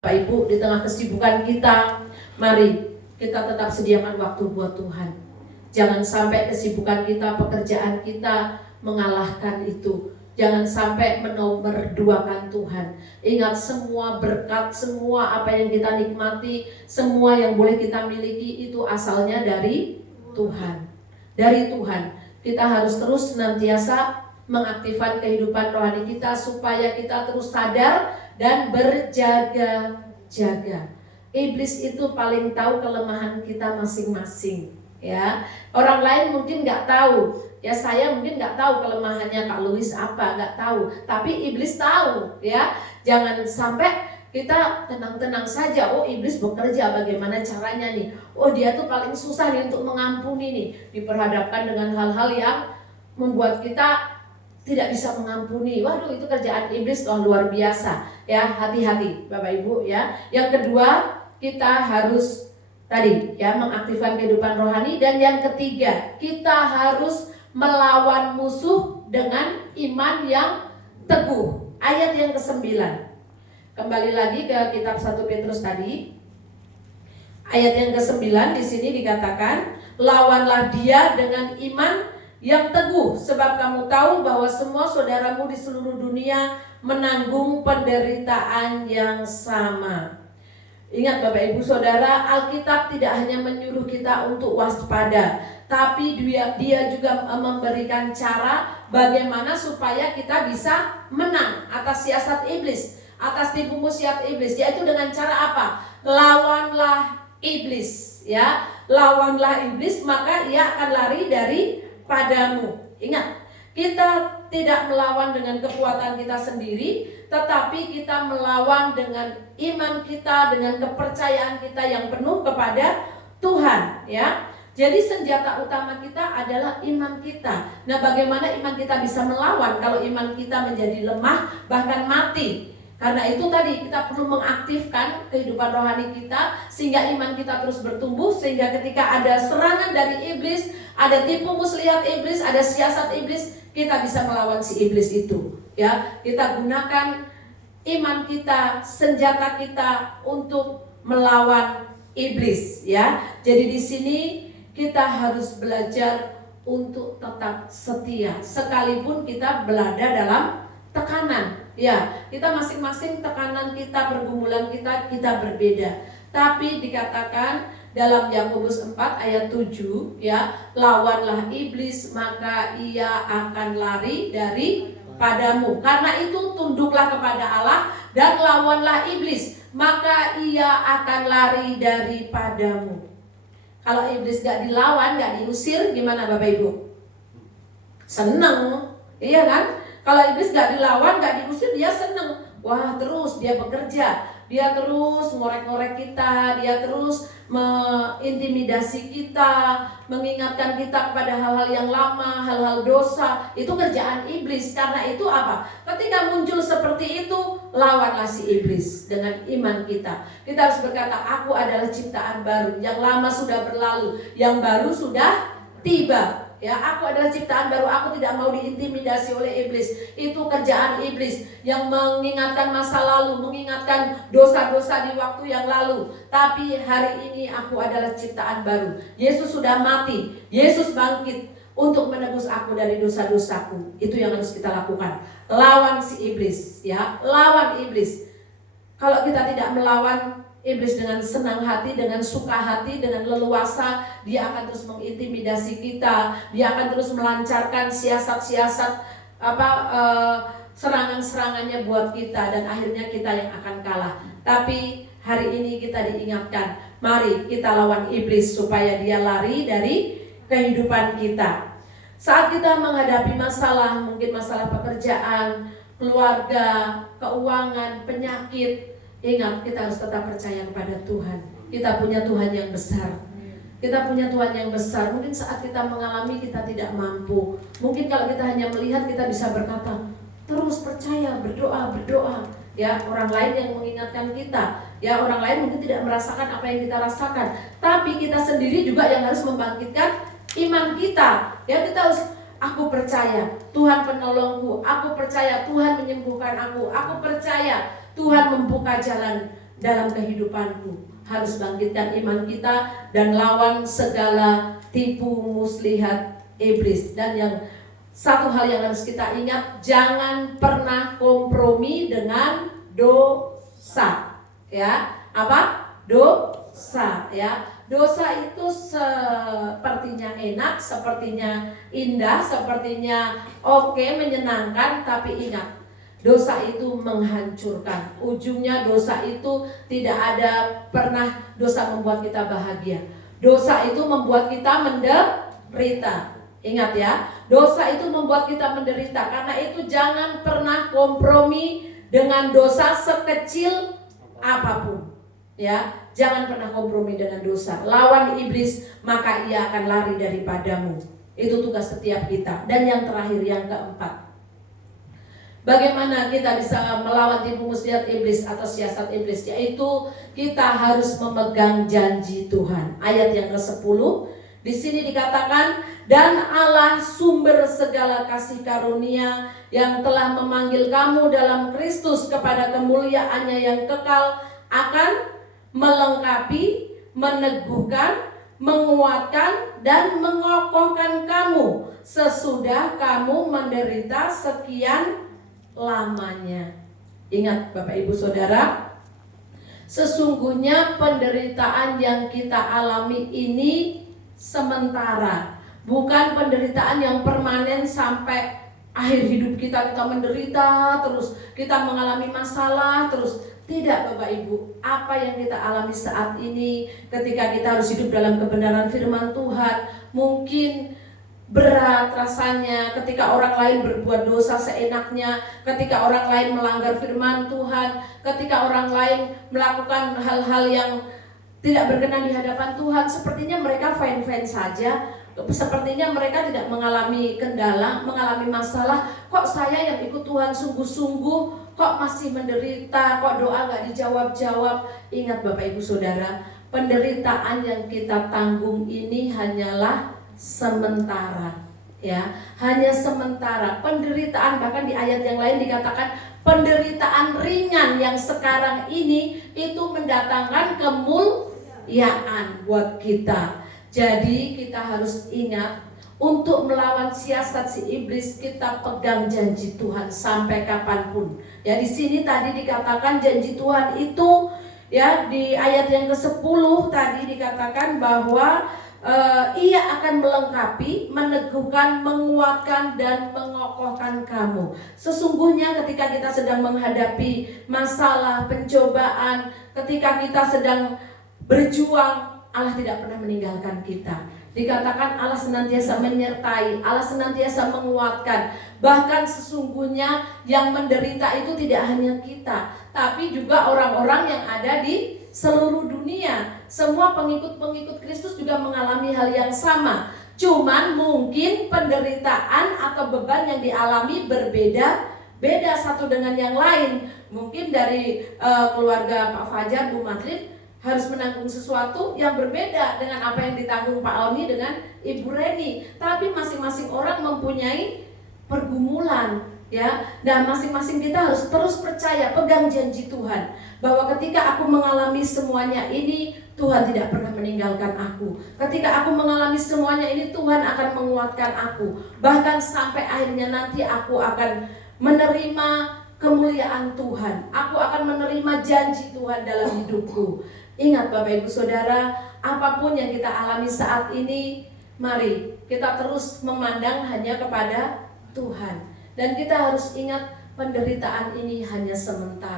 Bapak Ibu, di tengah kesibukan kita, mari kita tetap sediakan waktu buat Tuhan. Jangan sampai kesibukan kita, pekerjaan kita mengalahkan itu. Jangan sampai menomorduakan Tuhan. Ingat, semua berkat, semua apa yang kita nikmati, semua yang boleh kita miliki itu asalnya dari Tuhan. Dari Tuhan. Kita harus terus senantiasa mengaktifkan kehidupan rohani kita supaya kita terus sadar dan berjaga-jaga. Iblis itu paling tahu kelemahan kita masing-masing, ya. Orang lain mungkin nggak tahu, ya. Saya mungkin nggak tahu kelemahannya Kak Louis apa, nggak tahu. Tapi iblis tahu, ya. Jangan sampai kita tenang-tenang saja. Oh, iblis bekerja, bagaimana caranya nih? Oh, dia tuh paling susah nih untuk mengampuni nih. Diperhadapkan dengan hal-hal yang membuat kita tidak bisa mengampuni. Waduh, itu kerjaan iblis luar biasa. Ya, hati-hati Bapak Ibu, ya. Yang kedua, kita harus tadi ya mengaktifkan kehidupan rohani. Dan yang ketiga, kita harus melawan musuh dengan iman yang teguh. Ayat yang ke-9. Kembali lagi ke kitab 1 Petrus tadi. Ayat yang ke-9 di sini dikatakan, lawanlah dia dengan iman yang teguh, sebab kamu tahu bahwa semua saudaramu di seluruh dunia menanggung penderitaan yang sama. Ingat Bapak Ibu Saudara, Alkitab tidak hanya menyuruh kita untuk waspada, tapi dia juga memberikan cara bagaimana supaya kita bisa menang atas siasat iblis, atas tipu musyiat iblis. Yaitu dengan cara apa? Lawanlah iblis, ya. Lawanlah iblis, maka ia akan lari dari padamu. Ingat, kita tidak melawan dengan kekuatan kita sendiri, tetapi kita melawan dengan iman kita, dengan kepercayaan kita yang penuh kepada Tuhan, ya. Jadi senjata utama kita adalah iman kita. Nah, bagaimana iman kita bisa melawan kalau iman kita menjadi lemah, bahkan mati? Karena itu tadi kita perlu mengaktifkan kehidupan rohani kita sehingga iman kita terus bertumbuh, sehingga ketika ada serangan dari iblis, ada tipu muslihat iblis, ada siasat iblis, kita bisa melawan si iblis itu. Ya, kita gunakan iman kita, senjata kita untuk melawan iblis. Ya, jadi di sini kita harus belajar untuk tetap setia, sekalipun kita berada dalam tekanan. Ya, kita masing-masing tekanan kita, pergumulan kita berbeda. Tapi dikatakan dalam Yakobus 4 ayat 7, ya, lawanlah iblis maka ia akan lari dari padamu. Karena itu tunduklah kepada Allah dan lawanlah iblis, maka ia akan lari daripadamu. Kalau iblis gak dilawan, gak diusir, gimana Bapak Ibu? Seneng, iya kan? Kalau iblis gak dilawan, gak diusir, dia seneng. Wah, terus dia bekerja, dia terus ngorek-ngorek kita, dia terus mengintimidasi kita, mengingatkan kita kepada hal-hal yang lama, hal-hal dosa. Itu kerjaan iblis. Karena itu apa? Ketika muncul seperti itu, lawanlah si iblis dengan iman kita. Kita harus berkata, aku adalah ciptaan baru, yang lama sudah berlalu, yang baru sudah tiba. Ya, aku adalah ciptaan baru, aku tidak mau diintimidasi oleh iblis. Itu kerjaan iblis yang mengingatkan masa lalu, mengingatkan dosa-dosa di waktu yang lalu. Tapi hari ini aku adalah ciptaan baru. Yesus sudah mati, Yesus bangkit untuk menebus aku dari dosa-dosaku. Itu yang harus kita lakukan. Lawan si iblis, ya, lawan iblis. Kalau kita tidak melawan iblis dengan senang hati, dengan suka hati, dengan leluasa, dia akan terus mengintimidasi kita. Dia akan terus melancarkan siasat-siasat serangan-serangannya buat kita, dan akhirnya kita yang akan kalah. Tapi hari ini kita diingatkan, mari kita lawan iblis supaya dia lari dari kehidupan kita. Saat kita menghadapi masalah, mungkin masalah pekerjaan, keluarga, keuangan, penyakit, ingat, kita harus tetap percaya kepada Tuhan. Kita punya Tuhan yang besar. Kita punya Tuhan yang besar. Mungkin saat kita mengalami kita tidak mampu. Mungkin kalau kita hanya melihat, kita bisa berkata, terus percaya, berdoa. Ya, orang lain yang mengingatkan kita. Ya, orang lain mungkin tidak merasakan apa yang kita rasakan. Tapi kita sendiri juga yang harus membangkitkan iman kita. Ya, kita harus, aku percaya Tuhan penolongku. Aku percaya Tuhan menyembuhkan aku. Aku percaya Tuhan membuka jalan dalam kehidupanku. Harus bangkitkan iman kita dan lawan segala tipu muslihat iblis. Dan yang satu hal yang harus kita ingat, jangan pernah kompromi dengan dosa. Ya, apa? Dosa, ya. Dosa itu sepertinya enak, sepertinya indah, sepertinya oke, menyenangkan, tapi ingat, dosa itu menghancurkan. Ujungnya dosa itu tidak ada pernah dosa membuat kita bahagia. Dosa itu membuat kita menderita. Ingat ya, dosa itu membuat kita menderita. Karena itu jangan pernah kompromi dengan dosa sekecil apapun. Ya, jangan pernah kompromi dengan dosa. Lawan iblis, maka ia akan lari daripadamu. Itu tugas setiap kita. Dan yang terakhir, yang keempat, bagaimana kita bisa melawan tipu muslihat iblis atau siasat iblis? Yaitu kita harus memegang janji Tuhan. Ayat yang ke-10 di sini dikatakan, dan Allah sumber segala kasih karunia yang telah memanggil kamu dalam Kristus kepada kemuliaannya yang kekal akan melengkapi, meneguhkan, menguatkan, dan mengokohkan kamu sesudah kamu menderita sekian lamanya. Ingat Bapak Ibu Saudara, sesungguhnya penderitaan yang kita alami ini sementara, bukan penderitaan yang permanen sampai akhir hidup kita menderita terus, kita mengalami masalah terus. Tidak Bapak Ibu, apa yang kita alami saat ini ketika kita harus hidup dalam kebenaran firman Tuhan, mungkin berat rasanya ketika orang lain berbuat dosa seenaknya, ketika orang lain melanggar firman Tuhan, ketika orang lain melakukan hal-hal yang tidak berkenan di hadapan Tuhan. Sepertinya mereka fine-fine saja, sepertinya mereka tidak mengalami kendala, mengalami masalah. Kok saya yang ikut Tuhan sungguh-sungguh kok masih menderita, kok doa gak dijawab-jawab? Ingat Bapak Ibu Saudara, penderitaan yang kita tanggung ini hanyalah sementara, ya, hanya sementara. Penderitaan, bahkan di ayat yang lain dikatakan penderitaan ringan yang sekarang ini itu mendatangkan kemuliaan buat kita. Jadi kita harus ingat, untuk melawan siasat si iblis kita pegang janji Tuhan sampai kapanpun. Ya, di sini tadi dikatakan janji Tuhan itu, ya, di ayat yang ke-10 tadi dikatakan bahwa ia akan melengkapi, meneguhkan, menguatkan, dan mengokohkan kamu. Sesungguhnya ketika kita sedang menghadapi masalah, pencobaan, ketika kita sedang berjuang, Allah tidak pernah meninggalkan kita. Dikatakan Allah senantiasa menyertai, Allah senantiasa menguatkan. Bahkan sesungguhnya yang menderita itu tidak hanya kita, tapi juga orang-orang yang ada di seluruh dunia. Semua pengikut-pengikut Kristus juga mengalami hal yang sama. Cuman mungkin penderitaan atau beban yang dialami berbeda satu dengan yang lain. Mungkin dari keluarga Pak Fajar, Bu Madrid harus menanggung sesuatu yang berbeda dengan apa yang ditanggung Pak Almi dengan Ibu Reni. Tapi masing-masing orang mempunyai pergumulan, ya. Dan masing-masing kita harus terus percaya, pegang janji Tuhan, bahwa ketika aku mengalami semuanya ini, Tuhan tidak pernah meninggalkan aku. Ketika aku mengalami semuanya ini, Tuhan akan menguatkan aku. Bahkan sampai akhirnya nanti aku akan menerima kemuliaan Tuhan. Aku akan menerima janji Tuhan dalam hidupku. Ingat Bapak Ibu Saudara, apapun yang kita alami saat ini, mari kita terus memandang hanya kepada Tuhan. Dan kita harus ingat penderitaan ini hanya sementara.